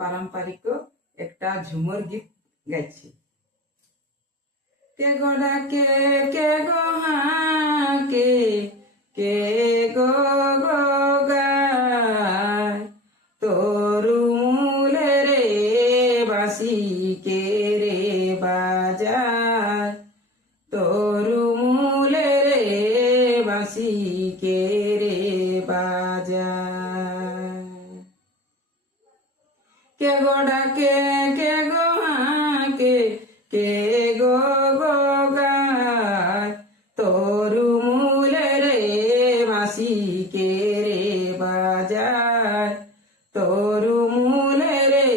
পারম্পরিক একটা ঝুমর গীত গাইছি। কে গো ডাকে কে গো হাকে কে গো গো গায় তরু মূলে রে বাসি কে রে বাজায় তরু মূলে রে বাসি কে রে বাজায়। কে গো ডাকে কে গো হাকে কে গো গো গায় তরু মূলে রে বাসি কে রে বাজায় তরু মূলে রে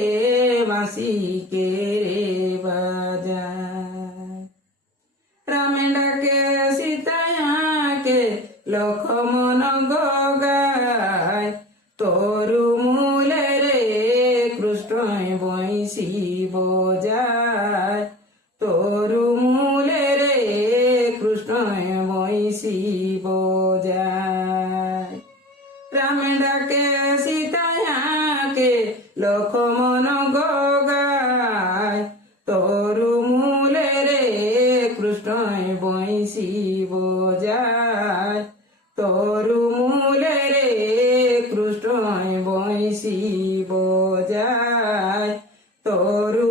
বাসি কে রে বাজায়। রামে ডাকে সীতায়াকে লক্ষ্মণ গো গায় তরু মূলে রে কৃষ্ণ বৈশি বজায় তরু মূলে রে কৃষ্ণ বৈশি বজায়। রামে ডাকে সীতায়াকে লক্ষ্মণ গো গায় তরু মূলে রে কৃষ্ণ বৈশি বজায় তরু মূলে রে কৃষ্ণ বৈশি বজায় তরু